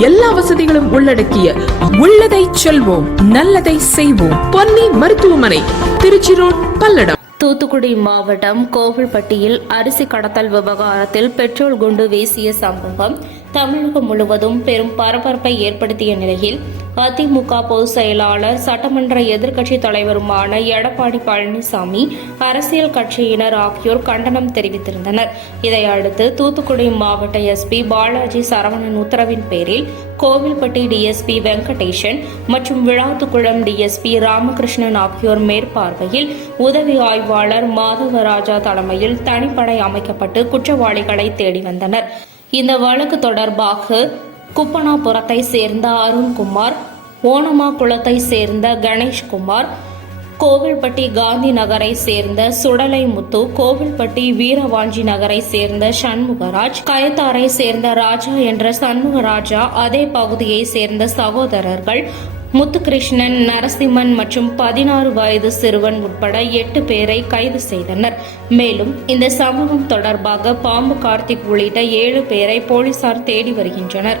எல்லா வசதிகளும் உள்ளடக்கிய உள்ளதை செல்வோம் நல்லதை செய்வோம். பொன்னி மருத்துவமனை திருச்சி ரோட் பல்லடம். தூத்துக்குடி மாவட்டம் கோவில்பட்டியில் அரிசி கடத்தல் விவகாரத்தில் பெட்ரோல் குண்டு வீசிய சம்பவம் தமிழகம் முழுவதும் பெரும் பரபரப்பை ஏற்படுத்திய நிலையில் அதிமுக பொதுச் செயலாளர் சட்டமன்ற எதிர்க்கட்சித் தலைவருமான எடப்பாடி பழனிசாமி அரசியல் கட்சியினர் ஆகியோர் கண்டனம் தெரிவித்திருந்தனர். இதையடுத்து தூத்துக்குடி மாவட்ட எஸ்பி பாலாஜி சரவணன் உத்தரவின் பேரில் கோவில்பட்டி டிஎஸ்பி வெங்கடேஷன் மற்றும் விழாத்துக்குளம் டிஎஸ்பி ராமகிருஷ்ணன் ஆகியோர் மேற்பார்வையில் உதவி ஆய்வாளர் மாதவராஜா தலைமையில் தனிப்படை அமைக்கப்பட்டு குற்றவாளிகளை தேடி வந்தனர். இந்த வழக்கு தொடர்பாக குப்பனாபுரத்தை சேர்ந்த அருண்குமார் ஓனமா குளத்தை சேர்ந்த கணேஷ்குமார் கோவில்பட்டி காந்தி நகரை சேர்ந்த சுடலை முத்து கோவில்பட்டி வீரவாஞ்சி நகரை சேர்ந்த சண்முகராஜ் கயத்தாரை சேர்ந்த ராஜா என்ற சண்முகராஜா அதே பகுதியை சேர்ந்த சகோதரர்கள் முத்துகிருஷ்ணன் நரசிம்மன் மற்றும் பதினாறு வயது சிறுவன் உட்பட எட்டு பேரை கைது செய்தனர். மேலும் இந்த சம்பவம் தொடர்பாக பாம்பு கார்த்திக் உள்ளிட்ட ஏழு பேரை போலீசார் தேடி வருகின்றனர்.